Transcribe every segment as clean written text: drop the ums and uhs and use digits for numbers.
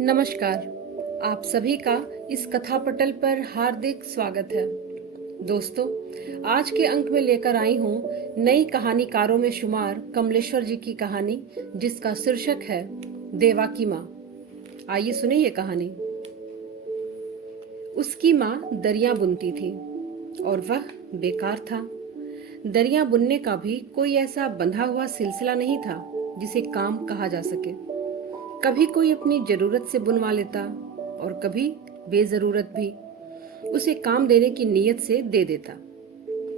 नमस्कार। आप सभी का इस कथा पटल पर हार्दिक स्वागत है। दोस्तों, आज के अंक में लेकर आई हूँ नई कहानीकारों में शुमार कमलेश्वर जी की कहानी, जिसका शीर्षक है देवा की माँ। आइए सुने ये कहानी। उसकी माँ दरिया बुनती थी और वह बेकार था। दरिया बुनने का भी कोई ऐसा बंधा हुआ सिलसिला नहीं था जिसे काम कहा जा सके। कभी कोई अपनी जरूरत से बुनवा लेता और कभी बेजरूरत भी उसे काम देने की नीयत से दे देता।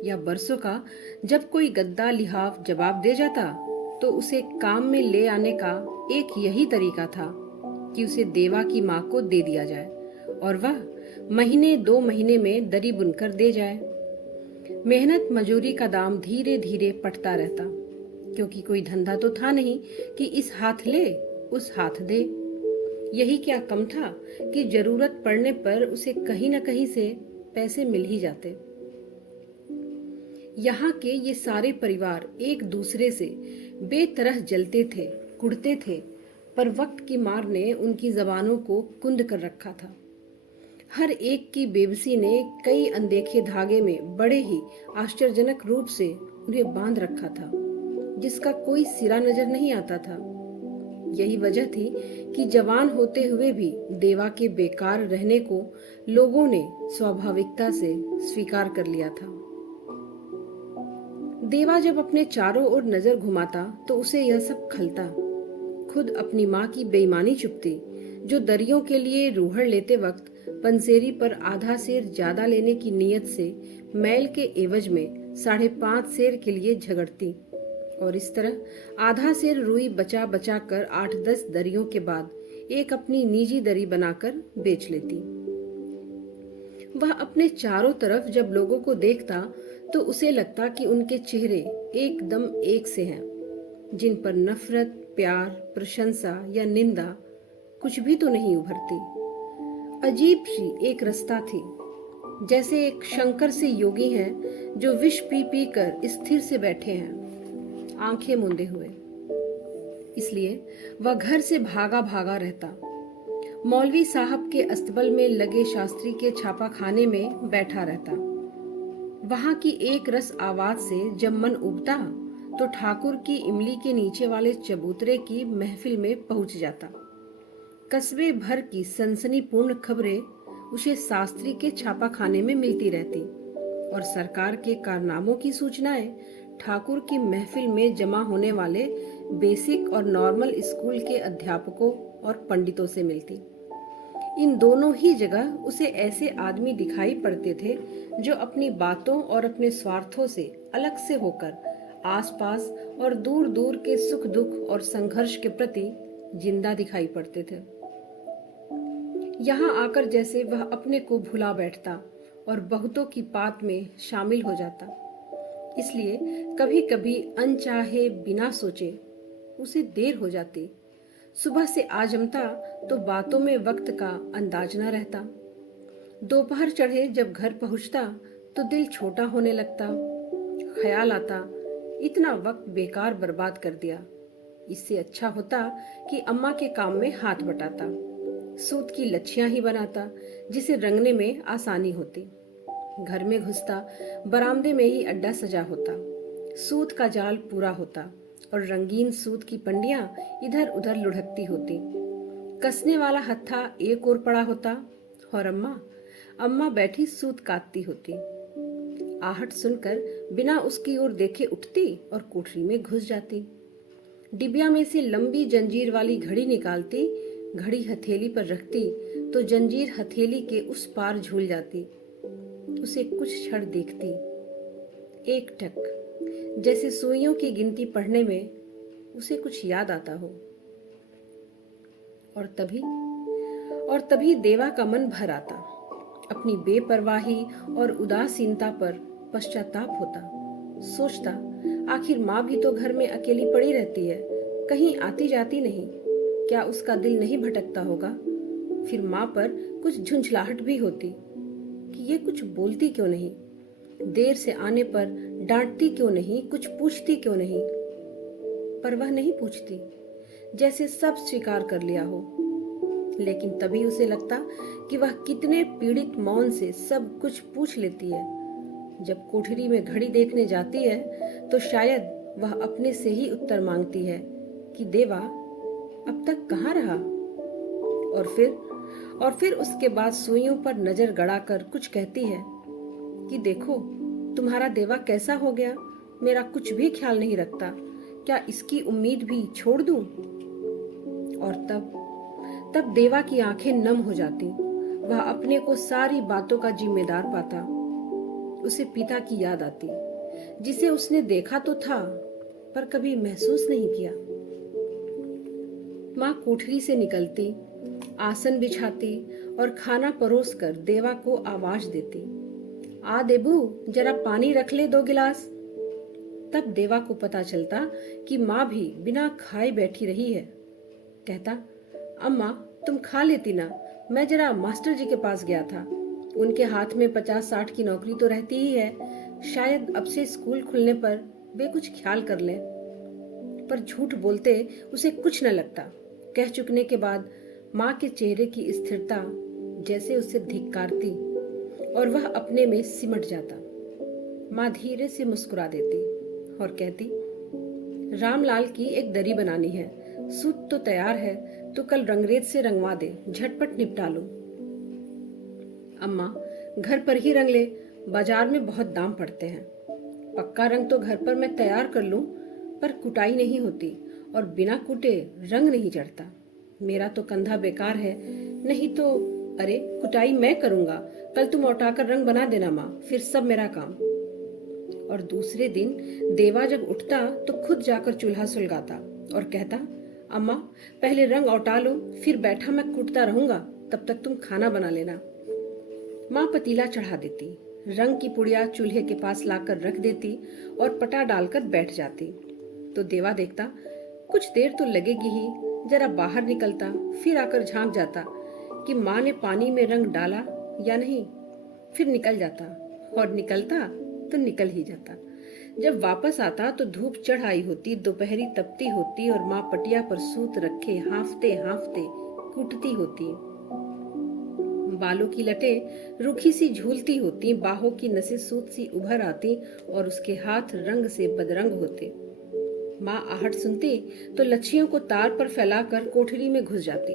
या बरसों का जब कोई गद्दा लिहाफ जवाब दे जाता तो उसे काम में ले आने का एक यही तरीका था कि उसे देवा की माँ को दे दिया जाए और वह महीने 2 महीने में दरी बुनकर दे जाए। मेहनत मजूरी का दाम धीरे धीरे पटता रहता, क्योंकि कोई धंधा तो था नहीं कि इस हाथ ले उस हाथ दे। यही क्या कम था कि जरूरत पड़ने पर उसे कहीं न कहीं से पैसे मिल ही जाते। यहाँ के ये सारे परिवार एक दूसरे से बेतरह जलते थे, कुढ़ते थे, पर वक्त की मार ने उनकी जबानों को कुंद कर रखा था। हर एक की बेबसी ने कई अनदेखे धागे में बड़े ही आश्चर्यजनक रूप से उन्हें बांध रखा था, जिसका कोई सिरा नजर नहीं आता था। यही वजह थी कि जवान होते हुए भी देवा के बेकार रहने को लोगों ने स्वाभाविकता से स्वीकार कर लिया था। देवा जब अपने चारों ओर नजर घुमाता तो उसे यह सब खलता। खुद अपनी माँ की बेईमानी चुभती, जो दरियों के लिए रूहड़ लेते वक्त पंसेरी पर आधा सेर ज्यादा लेने की नीयत से मैल के एवज में 5.5 सेर के लिए झगड़ती और इस तरह आधा सेर रुई बचा बचा कर 8-10 दरियों के बाद एक अपनी निजी दरी बनाकर बेच लेती। वह अपने चारों तरफ जब लोगों को देखता तो उसे लगता कि उनके चेहरे एकदम एक से हैं, जिन पर नफरत, प्यार, प्रशंसा या निंदा कुछ भी तो नहीं उभरती। अजीब सी एक रास्ता थी, जैसे एक शंकर से योगी हैं जो विष पी पी कर स्थिर से बैठे हैं, आंखें मूंदे हुए। इसलिए वह घर से भागा भागा रहता। मौलवी साहब के अस्तबल में लगे शास्त्री के छापा खाने में बैठा रहता। वहां की एक रस आवाज से जब मन उबता तो ठाकुर की इमली के नीचे वाले चबूतरे की महफिल में पहुंच जाता। कस्बे भर की सनसनीपूर्ण खबरें उसे शास्त्री के छापा खाने में मिलती रहती और सरकार के कारनामों की सूचनाएं ठाकुर की महफिल में जमा होने वाले बेसिक और नॉर्मल स्कूल के अध्यापकों और पंडितों से मिलती। इन दोनों ही जगह उसे ऐसे आदमी दिखाई पड़ते थे जो अपनी बातों और अपने स्वार्थों से अलग से होकर आसपास और दूर दूर के सुख दुख और संघर्ष के प्रति जिंदा दिखाई पड़ते थे। यहाँ आकर जैसे वह अपने को भुला बैठता और बहुतों की बात में शामिल हो जाता। इसलिए कभी कभी अनचाहे बिना सोचे उसे देर हो जाती। सुबह से आ जमता तो बातों में वक्त का अंदाज न रहता। दोपहर चढ़े जब घर पहुंचता तो दिल छोटा होने लगता। ख्याल आता, इतना वक्त बेकार बर्बाद कर दिया। इससे अच्छा होता कि अम्मा के काम में हाथ बटाता, सूत की लच्छियां ही बनाता जिसे रंगने में आसानी होती। घर में घुसता, बरामदे में ही अड्डा सजा होता, सूत का जाल पूरा होता और रंगीन सूत की पंडियां इधर उधर लुढ़कती होती। कसने वाला हत्था एक ओर पड़ा होता और अम्मा बैठी सूत काटती होती। आहट सुनकर बिना उसकी ओर देखे उठती और कोठरी में घुस जाती। डिबिया में से लंबी जंजीर वाली घड़ी निकालती, घड़ी हथेली पर रखती तो जंजीर हथेली के उस पार झूल जाती। उसे कुछ क्षण देखती, एक टक, जैसे सुइयों की गिनती पढ़ने में उसे कुछ याद आता हो। और तभी देवा का मन भर आता। अपनी बेपरवाही और उदासीनता पर पश्चाताप होता। सोचता, आखिर माँ भी तो घर में अकेली पड़ी रहती है, कहीं आती जाती नहीं, क्या उसका दिल नहीं भटकता होगा? फिर माँ पर कुछ झुंझलाहट भी होती कि ये कुछ बोलती क्यों नहीं, देर से आने पर डांटती क्यों नहीं, कुछ पूछती क्यों नहीं। पर वह नहीं पूछती, जैसे सब स्वीकार कर लिया हो। लेकिन तभी उसे लगता कि वह कितने पीड़ित मौन से सब कुछ पूछ लेती है। जब कोठरी में घड़ी देखने जाती है तो शायद वह अपने से ही उत्तर मांगती है कि देवा अब तक कहाँ रहा। और फिर उसके बाद सुइयों पर नजर गड़ाकर कुछ कहती है कि देखो तुम्हारा देवा कैसा हो गया, मेरा कुछ भी ख्याल नहीं रखता, क्या इसकी उम्मीद भी छोड़ दूं। और तब देवा की आंखें नम हो जाती। वह अपने को सारी बातों का जिम्मेदार पाता। उसे पिता की याद आती, जिसे उसने देखा तो था पर कभी महसूस नहीं किया। माँ कोठरी से निकलती, आसन बिछाती और खाना परोस कर देवा को आवाज देती, आ देबू जरा पानी रख ले 2 गिलास। तब देवा को पता चलता कि माँ भी बिना खाए बैठी रही है। कहता, अम्मा तुम खा लेती ना, मैं जरा मास्टर जी के पास गया था, उनके हाथ में 50-60 की नौकरी तो रहती ही है, शायद अब से स्कूल खुलने पर वे कुछ ख्याल कर लें। पर झूठ बोलते उसे कुछ न लगता। कह चुकने के बाद माँ के चेहरे की स्थिरता जैसे उसे धिक्कारती और वह अपने में सिमट जाता। माँ धीरे से मुस्कुरा देती और कहती, रामलाल की एक दरी बनानी है, सूत तो तैयार है, तो कल रंगरेज से रंगवा दे, झटपट निपटा लो। अम्मा घर पर ही रंग ले, बाजार में बहुत दाम पड़ते हैं। पक्का रंग तो घर पर मैं तैयार कर लूं, पर कुटाई नहीं होती और बिना कुटे रंग नहीं चढ़ता। मेरा तो कंधा बेकार है, नहीं तो अरे कुटाई मैं करूंगा, कल तुम उठाकर रंग बना देना माँ, फिर सब मेरा काम। और दूसरे दिन देवा जब उठता तो खुद जाकर चूल्हा सुलगाता और कहता, अम्मा पहले रंग औटा लो, फिर बैठा मैं कूटता रहूंगा, तब तक तुम खाना बना लेना। माँ पतीला चढ़ा देती, रंग की पुड़िया चूल्हे के पास लाकर रख देती और पटा डालकर बैठ जाती। तो देवा देखता कुछ देर तो लगेगी ही, जरा बाहर निकलता, फिर आकर झांक जाता कि माँ ने पानी में रंग डाला या नहीं, फिर निकल जाता और निकलता तो निकल ही जाता। जब वापस आता तो धूप चढ़ आई होती, दोपहरी तपती होती और माँ पटिया पर सूत रखे हांफते हांफते कूटती होती। बालों की लटें रूखी सी झूलती होती, बाहों की नसें सूत सी उभर आती और उसके हाथ रंग से बदरंग होते। माँ आहट सुनती तो लच्छियों को तार पर फैलाकर कोठरी में घुस जाती।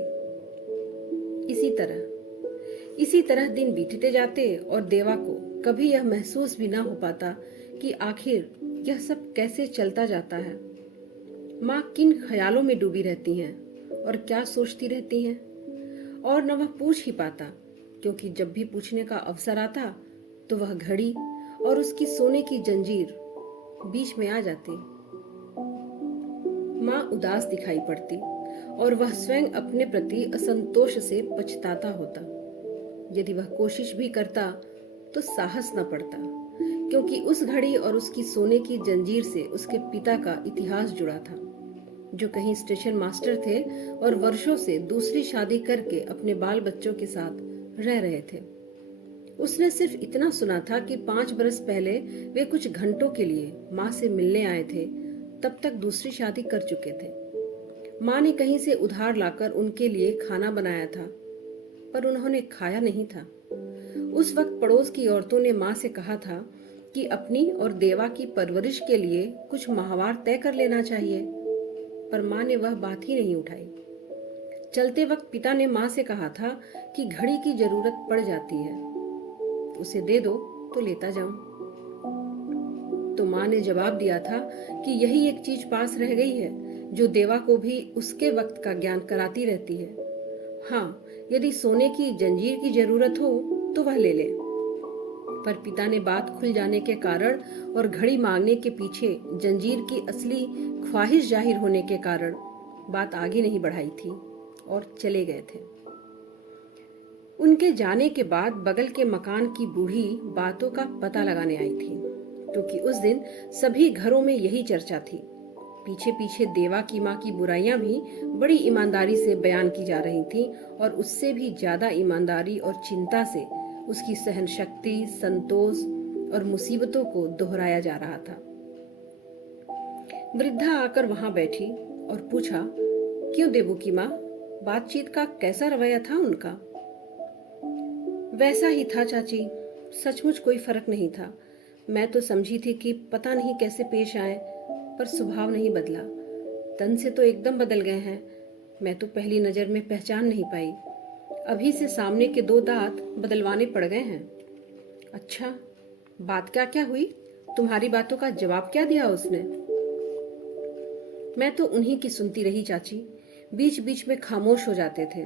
इसी तरह दिन बीतते जाते और देवा को कभी यह महसूस भी ना हो पाता कि आखिर यह सब कैसे चलता जाता है। माँ किन ख्यालों में डूबी रहती हैं और क्या सोचती रहती हैं, और न वह पूछ ही पाता, क्योंकि जब भी पूछने का अवसर आता तो वह घड़ी और उसकी सोने की जंजीर बीच में आ जाती। माँ उदास दिखाई पड़ती और वह स्वयं अपने प्रति असंतोष से पछताता होता। यदि वह कोशिश भी करता तो साहस न पड़ता, क्योंकि उस घड़ी और उसकी सोने की जंजीर से उसके पिता का इतिहास जुड़ा था, जो कहीं स्टेशन मास्टर थे और वर्षों से दूसरी शादी करके अपने बाल बच्चों के साथ रह रहे थे। उसने सिर्फ इतना सुना था कि 5 बरस पहले वे कुछ घंटों के लिए माँ से मिलने आए थे, तब तक दूसरी शादी कर चुके थे। माँ ने कहीं से उधार लाकर उनके लिए खाना बनाया था, पर उन्होंने खाया नहीं था। उस वक्त पड़ोस की औरतों ने माँ से कहा था कि अपनी और देवा की परवरिश के लिए कुछ माहवार तय कर लेना चाहिए, पर माँ ने वह बात ही नहीं उठाई। चलते वक्त पिता ने माँ से कहा था कि घड़ी की जरूरत पड़ जाती है, उसे दे दो तो लेता जाऊं। तो माँ ने जवाब दिया था कि यही एक चीज पास रह गई है जो देवा को भी उसके वक्त का ज्ञान कराती रहती है। हाँ, यदि सोने की जंजीर की जरूरत हो तो वह ले ले। पर पिता ने बात खुल जाने के कारण और घड़ी मांगने के पीछे जंजीर की असली ख्वाहिश जाहिर होने के कारण बात आगे नहीं बढ़ाई थी और चले गए थे। उनके जाने के बाद बगल के मकान की बूढ़ी बातों का पता लगाने आई थी, क्योंकि उस दिन सभी घरों में यही चर्चा थी। पीछे पीछे देवा की माँ की बुराइयां भी बड़ी ईमानदारी से बयान की जा रही थीं और उससे भी ज्यादा ईमानदारी और चिंता से उसकी सहन शक्ति, संतोष और मुसीबतों को दोहराया जा रहा था। वृद्धा आकर वहां बैठी और पूछा, क्यों देवू की माँ, बातचीत का कैसा रवैया था उनका? वैसा ही था चाची। सचमुच कोई फर्क नहीं था। मैं तो समझी थी कि पता नहीं कैसे पेश आए, पर स्वभाव नहीं बदला। तन से तो एकदम बदल गए हैं। मैं तो पहली नजर में पहचान नहीं पाई। अभी से सामने के 2 दांत बदलवाने पड़ गए हैं। अच्छा, बात क्या क्या हुई? तुम्हारी बातों का जवाब क्या दिया उसने? मैं तो उन्हीं की सुनती रही चाची। बीच बीच में खामोश हो जाते थे।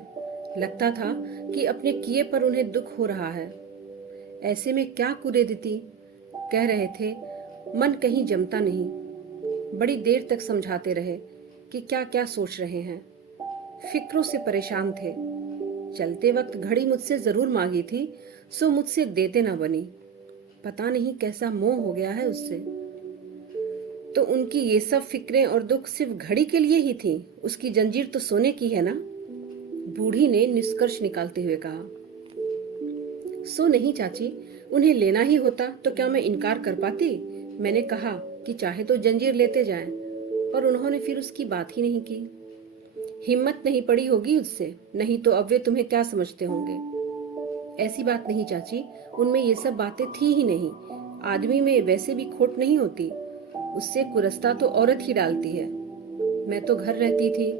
लगता था कि अपने किए पर उन्हें दुख हो रहा है। ऐसे में क्या कुरेदती कह रहे थे, मन कहीं जमता नहीं। बड़ी देर तक समझाते रहे कि क्या क्या सोच रहे हैं। फिक्रों से परेशान थे। चलते वक्त घड़ी मुझसे जरूर मांगी थी, सो मुझसे देते ना बनी। पता नहीं कैसा मोह हो गया है उससे। तो उनकी ये सब फिक्रें और दुख सिर्फ घड़ी के लिए ही थी? उसकी जंजीर तो सोने की है ना? बूढ़ी ने निष्कर्ष निकालते हुए कहा। सो नहीं चाची, उन्हें लेना ही होता तो क्या मैं इनकार कर पाती? मैंने कहा कि चाहे तो जंजीर लेते जाएं, और उन्होंने फिर उसकी बात ही नहीं की। हिम्मत नहीं पड़ी होगी उससे, नहीं तो अब वे तुम्हें क्या समझते होंगे। ऐसी बात नहीं चाची, उनमें ये सब बातें थी ही नहीं। आदमी में वैसे भी खोट नहीं होती, उससे कुरस्ता तो औरत ही डालती है। मैं तो घर रहती थी,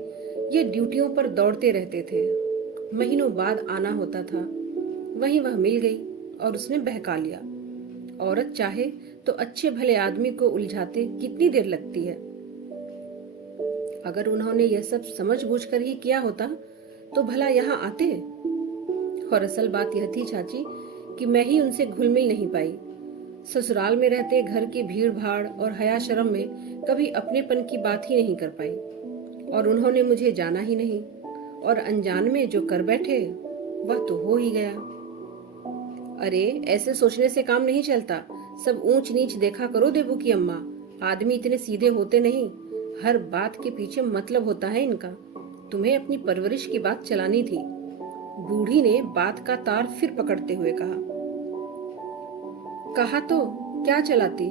ये ड्यूटियों पर दौड़ते रहते थे। महीनों बाद आना होता था। वहीं वह मिल गई और उसने बहका लिया। औरत चाहे तो अच्छे भले आदमी को उलझाते कितनी देर लगती है। अगर उन्होंने यह सब समझ बूझ कर ही किया होता तो भला यहाँ आते। और असल बात यह थी चाची कि मैं ही उनसे घुल मिल नहीं पाई। ससुराल में रहते घर की भीड़ भाड़ और हया शर्म में कभी अपनेपन की बात ही नहीं कर पाई, और उन्होंने मुझे जाना ही नहीं। और अनजान में जो कर बैठे वह तो हो ही गया। अरे, ऐसे सोचने से काम नहीं चलता। सब ऊंच नीच देखा करो देबू की अम्मा। आदमी इतने सीधे होते नहीं। हर बात के पीछे मतलब होता है इनका। तुम्हें अपनी परवरिश की बात चलानी थी। बूढ़ी ने बात का तार फिर पकड़ते हुए कहा। कहा तो क्या चलाती?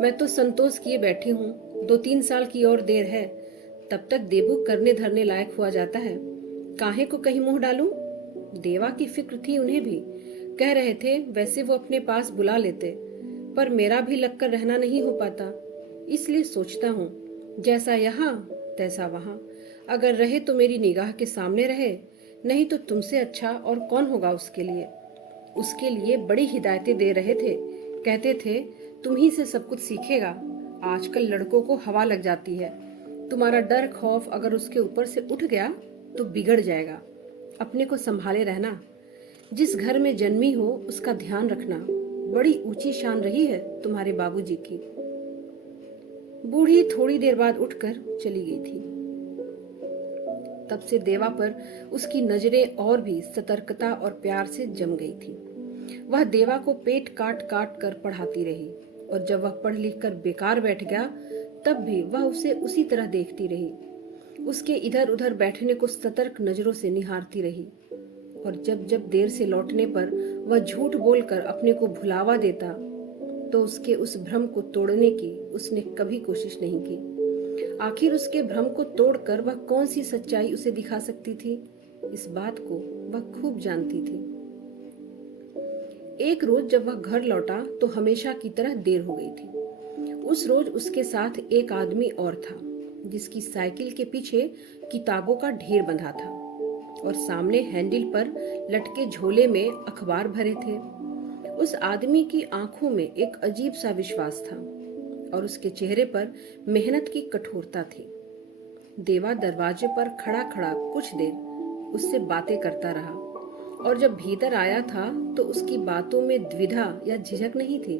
मैं तो संतोष किए बैठी हूँ। 2-3 साल की और देर है, तब तक देबू करने धरने लायक हुआ जाता है। काहे को कहीं मुंह डालूं? देवा की फिक्र थी उन्हें भी। कह रहे थे वैसे वो अपने पास बुला लेते, पर मेरा भी लगकर रहना नहीं हो पाता। इसलिए सोचता हूँ जैसा यहाँ तैसा वहाँ। अगर रहे तो मेरी निगाह के सामने रहे, नहीं तो तुमसे अच्छा और कौन होगा उसके लिए। उसके लिए बड़ी हिदायतें दे रहे थे। कहते थे तुम ही से सब कुछ सीखेगा। आजकल लड़कों को हवा लग जाती है। तुम्हारा डर खौफ अगर उसके ऊपर से उठ गया तो बिगड़ जाएगा। अपने को संभाले रहना। जिस घर में जन्मी हो उसका ध्यान रखना। बड़ी ऊंची शान रही है तुम्हारे बाबूजी की। बूढ़ी थोड़ी देर बाद उठकर चली गई थी। तब से देवा पर उसकी नजरें और भी सतर्कता और प्यार से जम गई थी। वह देवा को पेट काट काट कर पढ़ाती रही, और जब वह पढ़ लिख कर बेकार बैठ गया तब भी वह उसे उसी तरह देखती रही। उसके इधर उधर बैठने को सतर्क नजरों से निहारती रही। और जब जब देर से लौटने पर वह झूठ बोलकर अपने को भुलावा देता तो उसके उस भ्रम को तोड़ने की उसने कभी कोशिश नहीं की। आखिर उसके भ्रम को तोड़कर वह कौन सी सच्चाई उसे दिखा सकती थी, इस बात को वह खूब जानती थी। एक रोज जब वह घर लौटा तो हमेशा की तरह देर हो गई थी। उस रोज उसके साथ एक आदमी और था, जिसकी साइकिल के पीछे किताबों का ढेर बंधा था और सामने हैंडल पर लटके झोले में अखबार भरे थे। उस आदमी की आंखों में एक अजीब सा विश्वास था और उसके चेहरे पर मेहनत की कठोरता थी। देवा दरवाजे पर खड़ा खड़ा कुछ देर उससे बातें करता रहा, और जब भीतर आया था तो उसकी बातों में द्विधा या झिझक नहीं थी,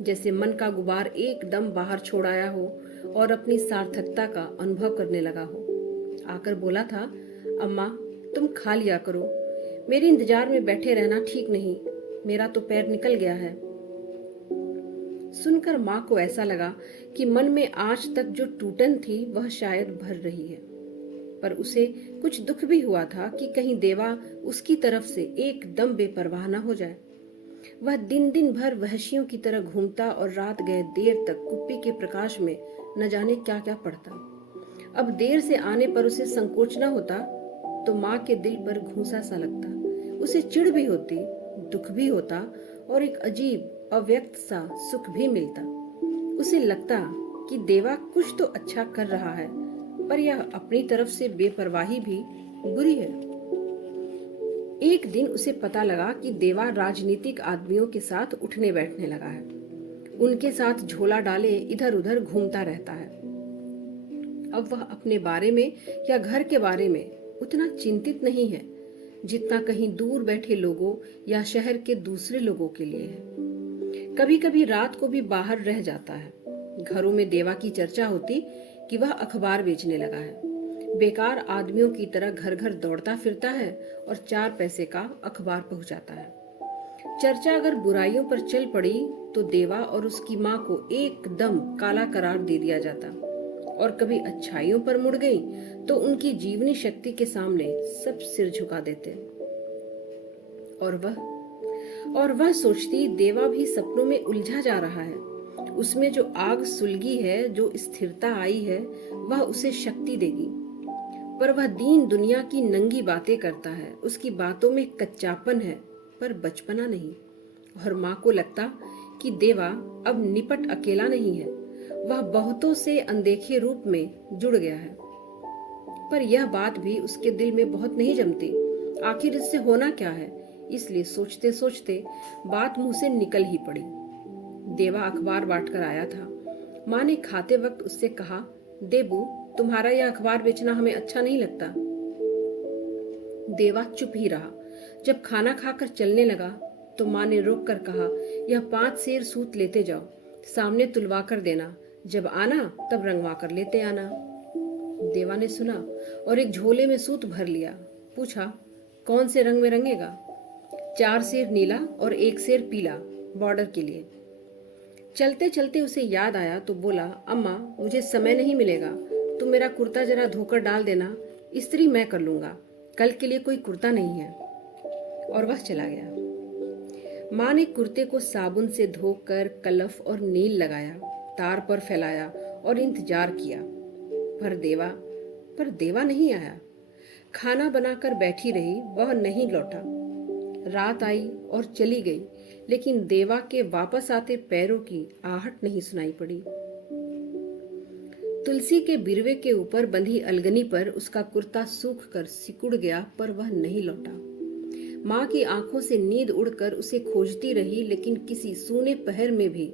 जैसे मन का गुबार एकदम बाहर छोड़ आया हो और अपनी सार्थकता का अनुभव करने लगा हो। आकर बोला था, अम्मा तुम खा लिया करो, मेरे इंतजार में बैठे रहना ठीक नहीं, मेरा तो पैर निकल गया है। सुनकर माँ को ऐसा लगा कि मन में आज तक जो टूटन थी वह शायद भर रही है, पर उसे कुछ दुख भी हुआ था कि कहीं देवा उसकी तरफ से एकदम बेपरवाह न हो जाए। वह दिन दिन भर वहशियों की तरह घूमता और रात गए देर तक कुप्पी के प्रकाश में न जाने क्या क्या पढ़ता। अब देर से आने पर उसे संकोच न होता तो माँ के दिल पर घूंसा सा लगता। उसे चिढ़ भी होती, दुख भी होता और एक अजीब अव्यक्त सा सुख भी मिलता। उसे लगता कि देवा कुछ तो अच्छा कर रहा है, पर यह अपनी तरफ से बेपरवाही भी बुरी है। एक दिन उसे पता लगा कि देवा राजनीतिक आदमियों के साथ उठने बैठने लगा है। उनके साथ झोला डाले इधर उधर घूमता रहता है। अब वह अपने बारे में या घर के बारे में उतना चिंतित नहीं है जितना कहीं दूर बैठे लोगों या शहर के दूसरे लोगों के लिए है। कभी कभी रात को भी बाहर रह जाता है। घरों में देवा की चर्चा होती कि वह अखबार बेचने लगा है। बेकार आदमियों की तरह घर घर दौड़ता फिरता है और 4 पैसे का अखबार पहुंचाता है। चर्चा अगर बुराइयों पर चल पड़ी तो देवा और उसकी माँ को एकदम काला करार दे दिया जाता, और कभी अच्छाइयों पर मुड़ गई तो उनकी जीवनी शक्ति के सामने सब सिर झुका देते। और वह सोचती देवा भी सपनों में उलझा जा रहा है। उसमें जो आग सुलगी है, जो स्थिरता आई है, वह उसे शक्ति देगी। पर वह दीन दुनिया की नंगी बातें करता है। उसकी बातों में कच्चापन है पर बचपना नहीं। और माँ को लगता कि देवा अब निपट अकेला नहीं है, वह बहुतों से अनदेखे रूप में जुड़ गया है। पर यह बात भी उसके दिल में बहुत नहीं जमती। आखिर इससे होना क्या है, इसलिए सोचते सोचते बात मुंह से निकल ही पड़ी। देवा अखबार बांट कर आया था। माँ ने खाते वक्त उससे कहा, देबू, तुम्हारा यह अखबार बेचना हमें अच्छा नहीं लगता। देवा चुप ही रहा। जब खाना खाकर चलने लगा तो माँ ने रोक कर कहा, यह 5 सेर सूत लेते जाओ, सामने तुलवा कर देना, जब आना तब रंगवा कर लेते आना। देवा ने सुना और एक झोले में सूत भर लिया। पूछा, कौन से रंग में रंगेगा? 4 सेर नीला और 1 सेर पीला, बॉर्डर के लिए। चलते चलते उसे याद आया तो बोला, अम्मा, मुझे समय नहीं मिलेगा, तुम मेरा कुर्ता जरा धोकर डाल देना, इस्त्री मैं कर लूंगा, कल के लिए कोई कुर्ता नहीं है। और वह चला गया। माँ ने कुर्ते को साबुन से धोकर कलफ और नील लगाया, तार पर फैलाया और इंतजार किया। पर देवा नहीं आया। खाना बनाकर बैठी रही, वह नहीं लौटा। रात आई और चली गई, लेकिन देवा के वापस आते पैरों की आहट नहीं सुनाई पड़ी। तुलसी के बिरवे के ऊपर बंधी अलगनी पर उसका कुर्ता सूख कर सिकुड़ गया, पर वह नहीं लौटा। माँ की आंखों से नींद उड़कर उसे खोजती रही, लेकिन किसी सूने पहर में भी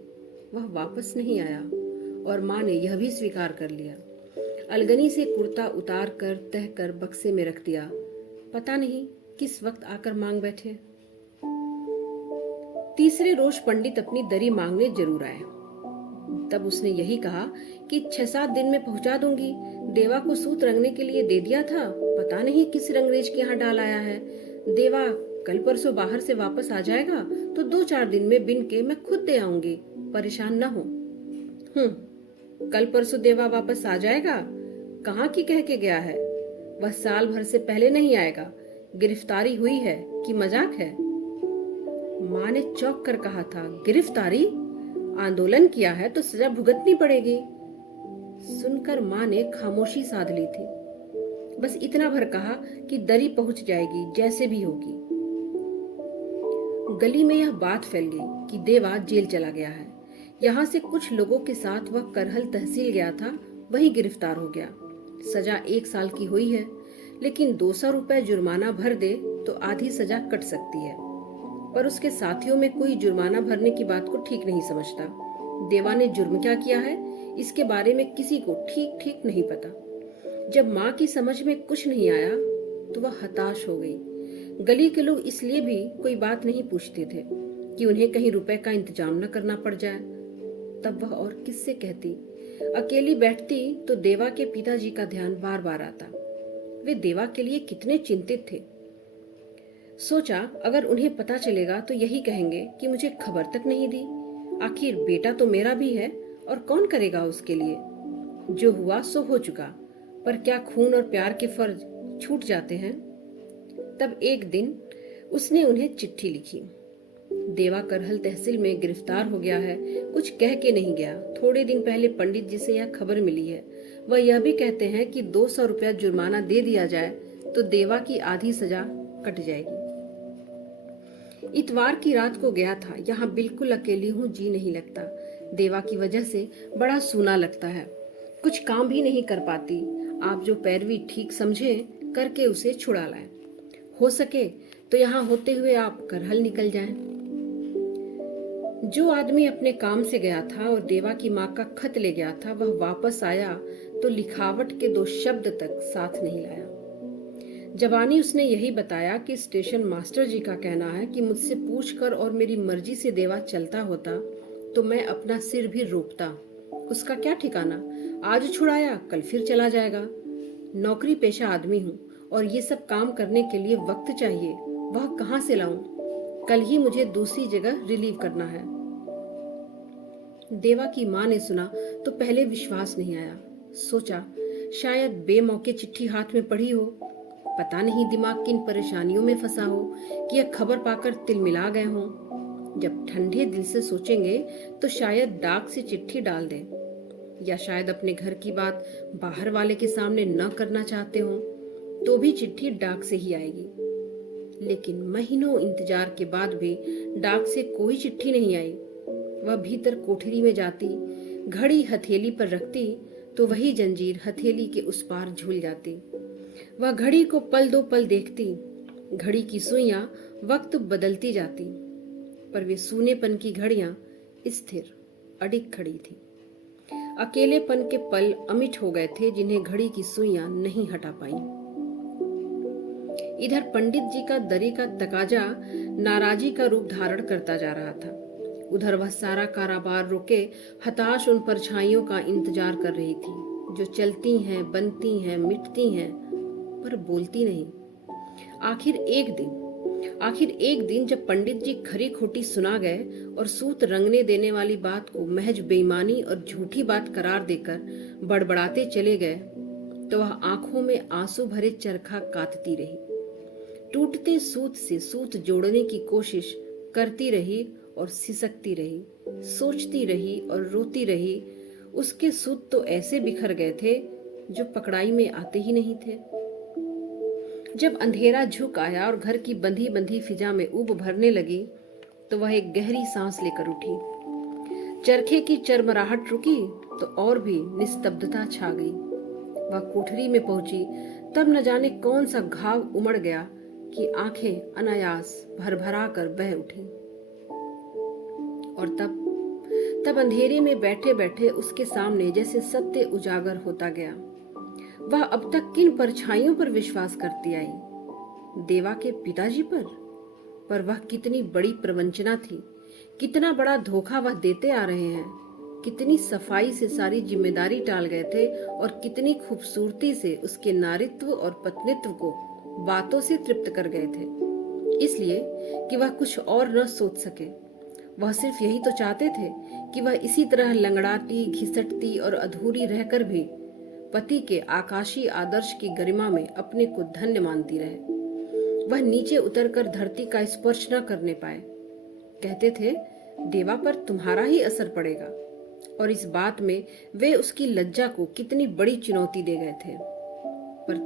वह वापस नहीं आया। और माँ ने यह भी स्वीकार कर लिया। अलगनी से कुर्ता उतार कर तह कर बक्से में रख दिया। पता नहीं किस वक्त आकर मांग बैठे। तीसरे रोज पंडित अपनी दरी मांगने जरूर आए। तब उसने यही कहा कि 6-7 दिन में पहुंचा दूंगी। देवा को सूत रंगने के लिए दे दिया था, पता नहीं किस रंगरेज के यहाँ डाल आया है। देवा कल परसों बाहर से वापस आ जाएगा तो 2-4 दिन में बिन के मैं खुद दे आऊंगी, परेशान न हो। कल परसों देवा वापस आ जाएगा? कहाँ की कह के गया है? वह साल भर से पहले नहीं आएगा। गिरफ्तारी हुई है कि मजाक है? माँ ने चौंक कर कहा था, गिरफ्तारी? आंदोलन किया है तो सजा भुगतनी पड़ेगी। सुनकर माँ ने खामोशी साध ली थी। बस इतना भर कहा कि दरी पहुंच जाएगी, जैसे भी होगी। गली में यह बात फैल गई कि देवा जेल चला गया है। यहाँ से कुछ लोगों के साथ वह करहल तहसील गया था, वहीं गिरफ्तार हो गया। सजा 1 साल की हुई है, लेकिन 200 रुपए जुर्माना भर दे तो आधी सजा कट सकती है। पर उसके साथियों में कोई जुर्माना भरने की बात को ठीक नहीं समझता। देवा ने जुर्म क्या किया है, इसके बारे में किसी को ठीक नहीं पता। जब माँ की समझ में कुछ नहीं आया तो वह हताश हो गई। गली के लोग इसलिए भी कोई बात नहीं पूछते थे कि उन्हें कहीं रुपए का इंतजाम न करना पड़ जाए। तब वह और किससे कहती? अकेली बैठती तो देवा के पिताजी का ध्यान बार बार आता। वे देवा के लिए कितने चिंतित थे। सोचा, अगर उन्हें पता चलेगा तो यही कहेंगे कि मुझे खबर तक नहीं दी। आखिर बेटा तो मेरा भी है, और कौन करेगा उसके लिए? जो हुआ सो हो चुका, पर क्या खून और प्यार के फर्ज छूट जाते हैं? तब एक दिन उसने उन्हें चिट्ठी लिखी। देवा करहल तहसील में गिरफ्तार हो गया है, कुछ कह के नहीं गया। थोड़े दिन पहले पंडित जी से यह खबर मिली है। वह यह भी कहते हैं कि 200 रुपया जुर्माना दे दिया जाए तो देवा की आधी सजा कट जाएगी। इतवार की रात को गया था। यहाँ बिल्कुल अकेली हूँ, जी नहीं लगता। देवा की वजह से बड़ा सूना लगता है। कुछ काम भी नहीं कर पाती। आप जो पैरवी ठीक समझे करके उसे छुड़ा लाए। हो सके तो यहाँ होते हुए आप करहल निकल जाएं। जो आदमी अपने काम से गया था और देवा की माँ का खत ले गया था, वह वापस आया तो लिखावट के 2 शब्द तक साथ नहीं लाया। जवानी उसने यही बताया कि स्टेशन मास्टर जी का कहना है कि मुझसे पूछकर और मेरी मर्जी से देवा चलता होता तो मैं अपना सिर भी रोकता। उसका क्या ठिकाना, आज छुड़ाया कल फिर चला जाएगा। नौकरी पेशा आदमी हूँ और ये सब काम करने के लिए वक्त चाहिए, वह कहाँ से लाऊं? कल ही मुझे दूसरी जगह रिलीव करना है। देवा की माँ ने सुना तो पहले विश्वास नहीं आया। सोचा शायद बेमौके चिट्ठी हाथ में पड़ी हो। पता नहीं दिमाग किन परेशानियों में फंसा हो कि यह खबर पाकर तिलमिला गए हों। जब ठंडे दिल से सोचेंगे तो शायद डाक से चिट्ठी डाल दें, या शायद अपने घर की बात बाहर वाले के सामने न करना चाहते हों तो भी चिट्ठी डाक से ही आएगी। लेकिन महीनों इंतजार के बाद भी डाक से कोई चिट्ठी नहीं आई। वह भीतर कोठरी में जाती, घड़ी हथेली पर रखती तो वही जंजीर हथेली के उस पार झूल जाती। वह घड़ी को पल दो पल देखती। घड़ी की सुइयां वक्त बदलती जाती, पर वे सूनेपन की घड़ियां स्थिर अडिग खड़ी थी। अकेलेपन के पल अमिट हो गए थे जिन्हें घड़ी की सुइयां नहीं हटा पाई। इधर पंडित जी का दरी का तकाजा नाराजी का रूप धारण करता जा रहा था। उधर वह सारा कारोबार रोके हताश उन परछाइयों का इंतजार कर रही थी जो चलती हैं, बनती हैं, मिटती हैं, पर बोलती नहीं। आखिर एक दिन जब पंडित जी खरी खोटी सुना गए और सूत रंगने देने वाली बात को महज बेईमानी और झूठी बात करार देकर बड़बड़ाते चले गए, तो वह आंखों में आंसू भरे चरखा काटती रही। टूटते सूत से सूत जोड़ने की कोशिश करती रही और सिसकती रही, सोचती रही और रोती रही। उसके सूत तो ऐसे बिखर गए थे जो पकड़ाई में आते ही नहीं थे। जब अंधेरा झुक आया और घर की बंधी बंधी फिजा में ऊब भरने लगी तो वह एक गहरी सांस लेकर उठी। चरखे की चरमराहट रुकी तो और भी निस्तब्धता छा गई। वह कोठरी में पहुंची तब न जाने कौन सा घाव उमड़ गया कि आंखें अनायास भरभरा कर बह उठी। और तब अंधेरे में बैठे बैठे उसके सामने जैसे सत्य उजागर होता गया। वह अब तक किन परछाइयों पर विश्वास करती आई? देवा के पिताजी पर वह कितनी बड़ी प्रवंचना थी, कितना बड़ा धोखा वह देते आ रहे हैं। कितनी सफाई से सारी जिम्मेदारी टाल गए थे और कितनी खूबसूरती से उसके नारित्व और पत्नित्व को बातों से तृप्त कर गए थे, इसलिए कि वह कुछ और न सोच सके। वह सिर्फ यही तो चाहते थे कि वह इसी तरह लंगड़ाती, घिसटती और अधूरी रहकर भी पति के आकाशीय आदर्श की गरिमा में अपने को धन्य मानती रहे। वह नीचे उतरकर धरती का स्पर्श न करने पाए। कहते थे देवा पर तुम्हारा ही असर पड़ेगा, और इस बात में वे उसकी लज्जा को कितनी बड़ी चुनौती दे गए थे। पर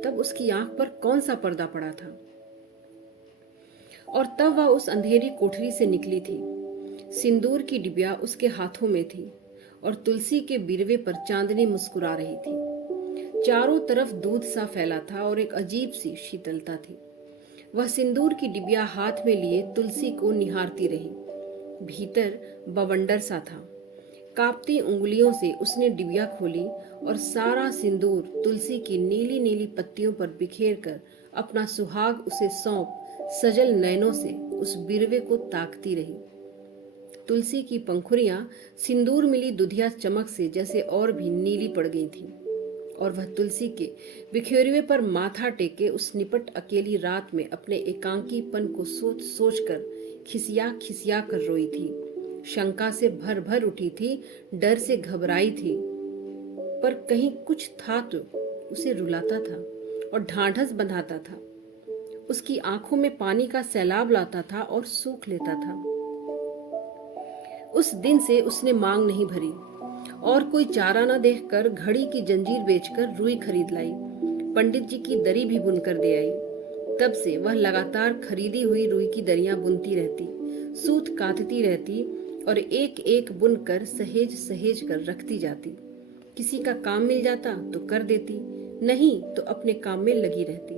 तब उसकी आंख पर कौन सा पर्दा पड़ा था? और तब वह उस अंधेरी कोठरी से निकली थी। सिंदूर की डिबिया उसके हाथों में थी और तुलसी के बिरवे पर चांदनी मुस्कुरा रही थी। चारों तरफ दूध सा फैला था और एक अजीब सी शीतलता थी। वह सिंदूर की डिबिया हाथ में लिए तुलसी को निहारती रही। भीतर बवंडर सा था। कांपती उंगलियों से उसने डिबिया खोली और सारा सिंदूर तुलसी की नीली नीली पत्तियों पर बिखेर कर अपना सुहाग उसे सौंप सजल नयनों से उस बिरवे को ताकती रही। तुलसी की पंखुड़ियां सिंदूर मिली दुधिया चमक से जैसे और भी नीली पड़ गई थीं, और वह तुलसी के बिखेरुए पर माथा टेके उस निपट अकेली रात में अपने एकांकीपन को सोच सोच कर खिसिया कर रोई थी। शंका से भर भर उठी थी, डर से घबराई थी, पर कहीं कुछ था तो उसे रुलाता था और ढांढस बंधाता था। उसकी आंखों में पानी का सैलाब लाता था और सूख लेता था। उस दिन से उसने मांग नहीं भरी और कोई चारा न देखकर घड़ी की जंजीर बेचकर रुई खरीद लाई। पंडित जी की दरी भी बुनकर दे आई। तब से वह लगातार खरीदी हुई रुई की दरियां बुनती रहती, सूत काटती रहती और एक एक बुनकर सहेज सहेज कर रखती जाती। किसी का काम मिल जाता तो कर देती, नहीं तो अपने काम में लगी रहती।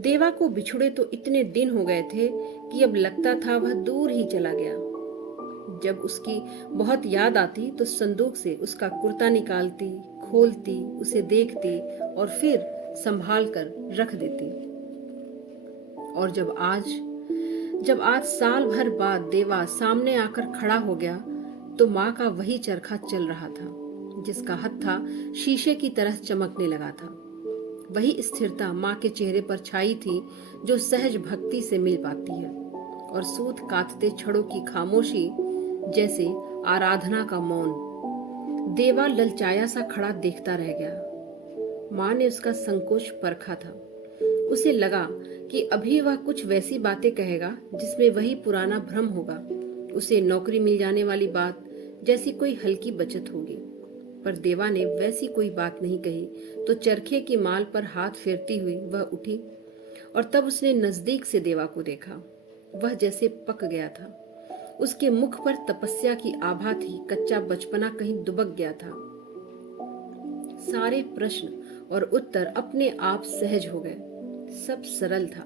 देवा को बिछुड़े तो इतने दिन हो गए थे कि अब लगता था वह दूर ही चला गया। जब उसकी बहुत याद आती तो संदूक से उसका कुर्ता निकालती, खोलती, उसे देखती और फिर संभाल कर रख देती। और जब आज साल भर बाद देवा सामने आकर खड़ा हो गया तो माँ का वही चरखा चल रहा था, जिसका हत्था शीशे की तरह चमकने लगा था। वही स्थिरता माँ के चेहरे पर छाई थी जो सहज भक्ति से मिल पाती है, और सूत काटते छड़ों की खामोशी जैसे आराधना का मौन। देवा ललचाया सा खड़ा देखता रह गया। माँ ने उसका संकोच परखा था। उसे लगा कि अभी वह कुछ वैसी बातें कहेगा जिसमें वही पुराना भ्रम होगा, उसे नौकरी मिल जाने वाली बात, जैसी कोई हल्की बचत होगी। पर देवा ने वैसी कोई बात नहीं कही तो चरखे की माल पर हाथ फेरती हुई वह उठी, और तब उसने नजदीक से देवा को देखा। वह जैसे पक गया था। उसके मुख पर तपस्या की आभा थी, कच्चा बचपना कहीं दुबक गया था। सारे प्रश्न और उत्तर अपने आप सहज हो गए, सब सरल था।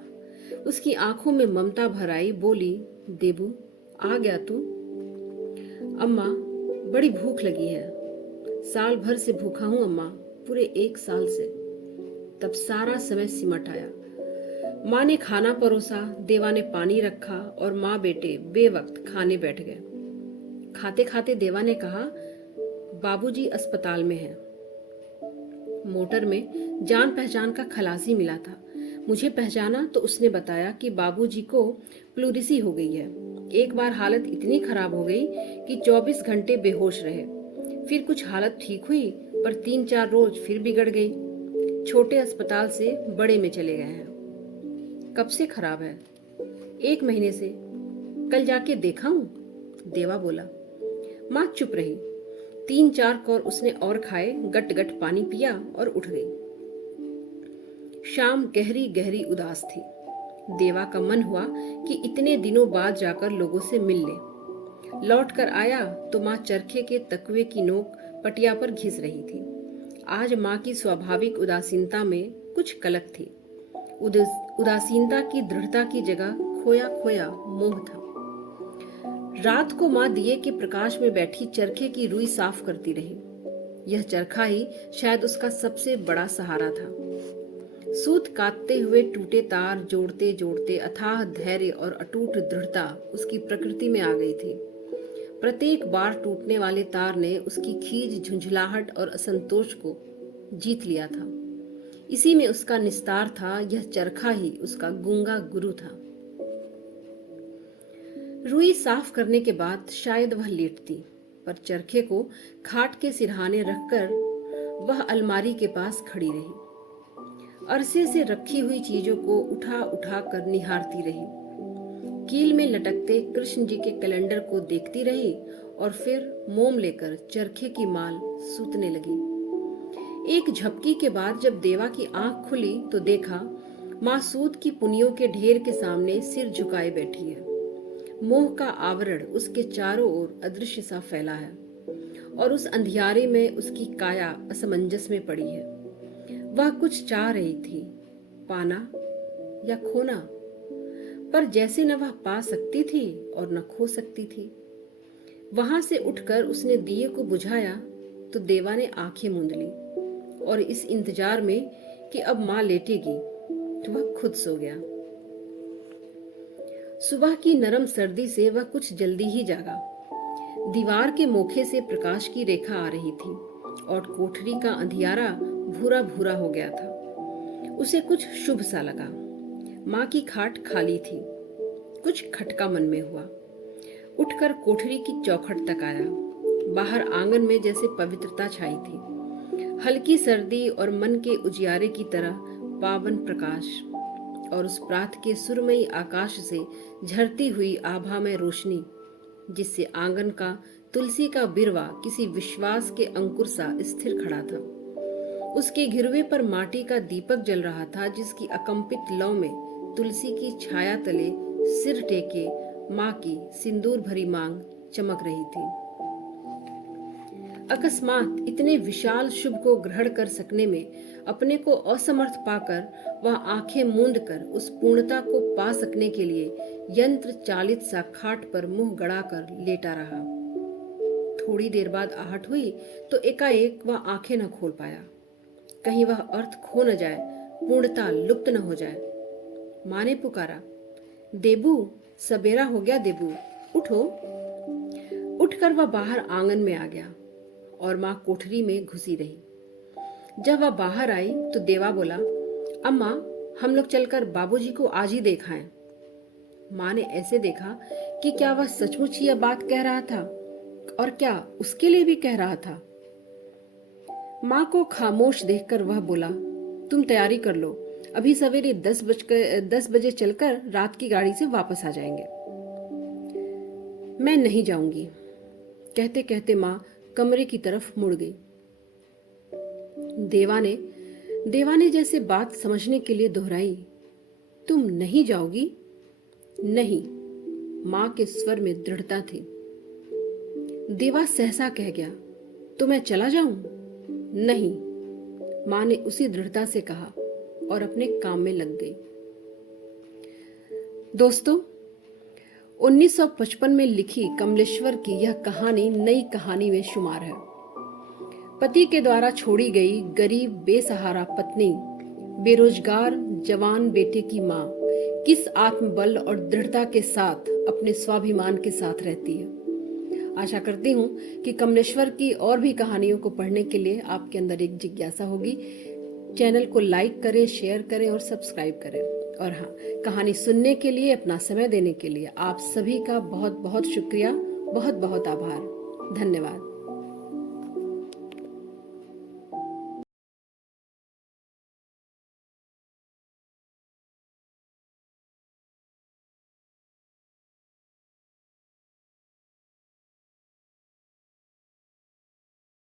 उसकी आंखों में ममता भर आई, बोली, देबू आ गया तू? अम्मा, बड़ी भूख लगी है। साल भर से भूखा हूं अम्मा, पूरे 1 साल से। तब सारा समय सिमट आया। माँ ने खाना परोसा, देवा ने पानी रखा और माँ बेटे बेवक्त खाने बैठ गए। खाते खाते देवा ने कहा, बाबूजी अस्पताल में हैं। मोटर में जान पहचान का खलासी मिला था। मुझे पहचाना तो उसने बताया कि बाबूजी को प्लूरिसी हो गई है। एक बार हालत इतनी खराब हो गई कि 24 घंटे बेहोश रहे। फिर कुछ हालत ठीक हुई, पर 3-4 रोज फिर बिगड़ गई। छोटे अस्पताल से बड़े में चले गए हैं। कब से खराब है? 1 महीने से। कल जाके देखा हूं, देवा बोला। माँ चुप रही। 3-4 कौर उसने और खाए, गट गट पानी पिया और उठ गई। शाम गहरी गहरी उदास थी। देवा का मन हुआ कि इतने दिनों बाद जाकर लोगों से मिल ले। लौट कर आया तो माँ चरखे के तकुए की नोक पटिया पर घिस रही थी। आज माँ की स्वाभाविक उदासीनता में कुछ कलक थी। उदासीनता की दृढ़ता की जगह खोया खोया मोह था। रात को माँ दिए के प्रकाश में बैठी चरखे की रुई साफ करती रही। यह चरखा ही शायद उसका सबसे बड़ा सहारा था। सूत काटते हुए टूटे तार जोड़ते जोड़ते अथाह धैर्य और अटूट दृढ़ता उसकी प्रकृति में आ गई थी। प्रत्येक बार टूटने वाले तार ने उसकी खीज, झुंझलाहट और असंतोष को जीत लिया था। इसी में उसका निस्तार था। यह चरखा ही उसका गूंगा गुरु था। रुई साफ करने के बाद शायद वह लेटती, पर चरखे को खाट के सिरहाने रखकर वह अलमारी के पास खड़ी रही। अरसे से रखी हुई चीजों को उठा उठा कर निहारती रही। कील में लटकते कृष्ण जी के कैलेंडर को देखती रही और फिर मोम लेकर चरखे की माल सूतने लगी। एक झपकी के बाद जब देवा की आंख खुली तो देखा माँ सूत की पुनियों के ढेर के सामने सिर झुकाए बैठी है। मोह का आवरण उसके चारों ओर अदृश्य सा फैला है और उस अंधियारे में उसकी काया असमंजस में पड़ी है। वह कुछ चाह रही थी, पाना या खोना, पर जैसे न वह पा सकती थी और न खो सकती थी। वहां से उठकर उसने दिए को बुझाया तो देवा ने आंखें मूंद ली, और इस इंतजार में कि अब माँ लेटेगी तो वह खुद सो गया। सुबह की नरम सर्दी से वह कुछ जल्दी ही जागा। दीवार के मोखे से प्रकाश की रेखा आ रही थी और कोठरी का अंधियारा भूरा भूरा हो गया था। उसे कुछ शुभ सा लगा। माँ की खाट खाली थी। कुछ खटका मन में हुआ। उठकर कोठरी की चौखट तक आया। बाहर आंगन में जैसे पवित्रता छाई थी, हल्की सर्दी और मन के उजियारे की तरह पावन प्रकाश, और उस प्रात के सुरमई आकाश से झरती हुई आभा में रोशनी, जिससे आंगन का तुलसी का बिरवा किसी विश्वास के अंकुर सा स्थिर खड़ा था। उसके घिरवे पर माटी का दीपक जल रहा था, जिसकी अकंपित लौ में तुलसी की छाया तले सिर टेके माँ की सिंदूर भरी मांग चमक रही थी। अकस्मात इतने विशाल शुभ को ग्रहण कर सकने में अपने को असमर्थ पाकर वह आंखें मूंद कर उस पूर्णता को पा सकने के लिए यंत्र चालित सा खाट पर मुंह गड़ाकर लेटा रहा। थोड़ी देर बाद आहट हुई तो एकाएक वह आंखें न खोल पाया। कहीं वह अर्थ खो न जाए, पूर्णता लुप्त न हो जाए। माँ ने पुकारा, देबू, सबेरा हो गया देबू, उठो। उठकर वह बाहर आंगन में आ गया और माँ कोठरी में घुसी रही। जब वह बाहर आई तो देवा बोला, अम्मा, हम लोग चलकर बाबूजी को आज ही देखाएं। माँ ने ऐसे देखा कि क्या वह सचमुच ही यह बात कह रहा था और क्या उसके लिए भी कह रहा था। माँ को खामोश देखकर वह बोला, तुम तैयारी कर लो, अभी सवेरे 10 बजे चलकर रात की गाड़ी से वापस आ जाएंगे। मैं नहीं जाऊंगी, कहते कहते माँ कमरे की तरफ मुड़ गई। देवा ने जैसे बात समझने के लिए दोहराई, तुम नहीं जाओगी? नहीं, माँ के स्वर में दृढ़ता थी। देवा सहसा कह गया, तो मैं चला जाऊं? नहीं, माँ ने उसी दृढ़ता से कहा और अपने काम में लग गई। दोस्तों, 1955 में लिखी कमलेश्वर की यह कहानी नई कहानी में शुमार है। पति के द्वारा छोड़ी गई गरीब बेसहारा पत्नी, बेरोजगार जवान बेटे की माँ किस आत्मबल और दृढ़ता के साथ अपने स्वाभिमान के साथ रहती है। आशा करती हूँ कि कमलेश्वर की और भी कहानियों को पढ़ने के लिए आपके अंदर एक जिज्ञासा होगी। चैनल को लाइक करें, शेयर करें और सब्सक्राइब करें। और हाँ, कहानी सुनने के लिए, अपना समय देने के लिए आप सभी का बहुत बहुत शुक्रिया, बहुत बहुत आभार। धन्यवाद।